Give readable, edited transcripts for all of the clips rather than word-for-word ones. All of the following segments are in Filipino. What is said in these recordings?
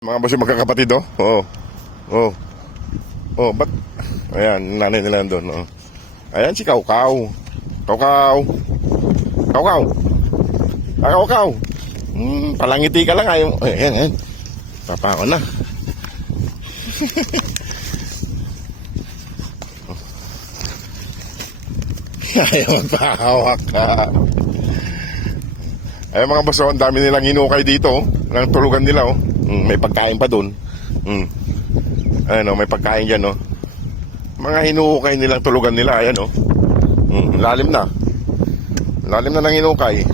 Mga boss yung magkakapatid, oh. Oo. Oo. Oh, ba't? Ayan, nanay nila doon, oh. Ayan si Kaw-Kaw. Kaw-Kaw. Kaw-Kaw. Ah, Kaw-Kaw. Palangiti ka lang, ayaw. Ayan, ayan. Papa ko na. Ayaw magpahawak ka. Ay mga boss, ang dami nilang hinukay dito, oh. Ng tulugan nila, oh. May pagkain pa doon. Ayan, oh, may pagkain dyan, oh. Mga hinukay nilang tulugan nila, ayan, oh. Lalim na. Lalim na ng hinukay.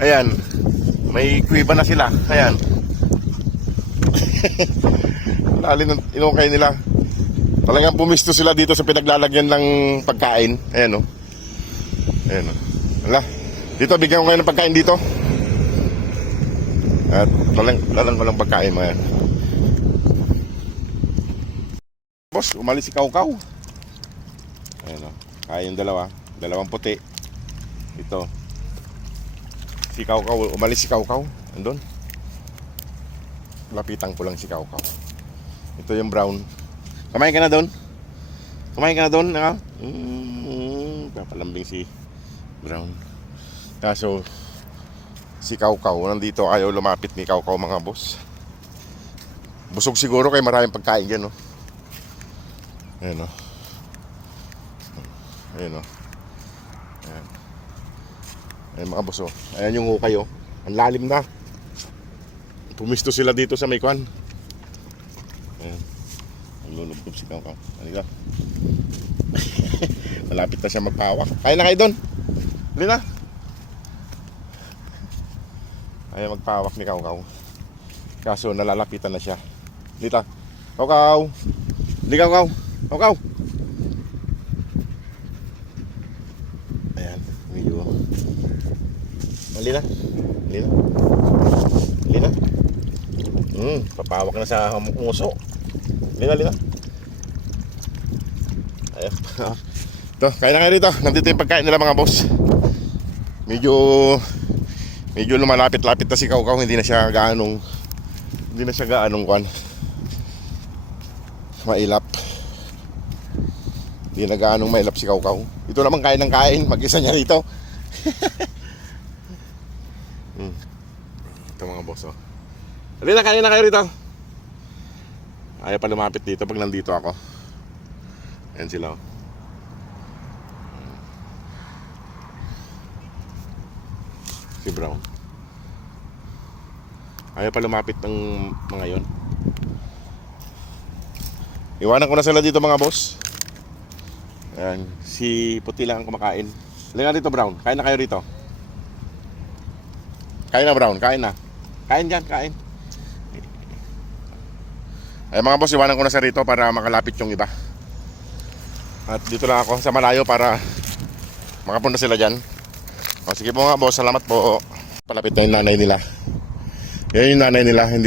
Ayan. May kuiba na sila. Ayan. Lalim ng hinukay nila. Talagang pumisto sila dito sa pinaglalagyan ng pagkain. Ayan, oh. Ayan, oh. Wala. Dito, bigyan ko ngayon ng pagkain dito. At lalang ko lang pagkain mo yan. Boss, umalis si Kaw-Kaw. Ayan, o. Kaya yung dalawang puti. Ito. Si Kaw-Kaw, umalis si Kaw-Kaw. Andun. Lapitan ko lang si Kaw-Kaw. Ito yung brown. Kumain ka na doon? Kumain ka na doon? Papalambing si brown. Kaso si Kaw-Kaw nandito, ayaw lumapit ni Kaw-Kaw, mga boss. Busog siguro kay maraming pagkain dyan, no? Ayan, no? Ayan, no? Ayan. Ayan, mga boss, oh. Ayan yung hukay, oh. Ang lalim na. Pumisto sila dito sa may kwan. Ayan. Ang lulubdob si Kaw-Kaw. Halika. Malapit na siya magpawak. Kaya na kayo doon. Hali na. Ayaw magpawak ni Kaw-Kaw. Kaso nalalapitan na siya. Dito. Kaw-Kaw. Hindi, Kaw-Kaw. Kaw-Kaw. Ayan. Medyo. Hali na. Hali na. Hali na. Papawak na sa muso. Hali na, hali na. Ayan. Ito, kaya na kayo rito. Nandito yung pagkain nila, mga boss. Medyo lumalapit-lapit na si Kaw-Kaw. Hindi na siya gaanong kwan, mailap. Hindi na gaanong mailap si Kaw-Kaw. Ito naman kain ng kain. Mag-isa niya rito. Ito, mga boss, oh. Hali na, kain na kayo rito. Ayaw pa lumapit dito pag nandito ako. Ayan sila, oh. Si Brown. Ayaw pa lumapit ng mga yon. Iwanan ko na sila dito, mga boss. Ayan. Si Puti lang ang kumakain. Halika dito, Brown. Kain na kayo rito. Kain na, Brown. Kain na. Kain dyan, kain. Ayan, mga boss, iwanan ko na sa rito para makalapit yung iba. At dito lang ako sa malayo para makapunta sila dyan. O, sige po, mga boss, salamat po. Palapit na yung nanay nila. Yan yung nanay nila. Hindi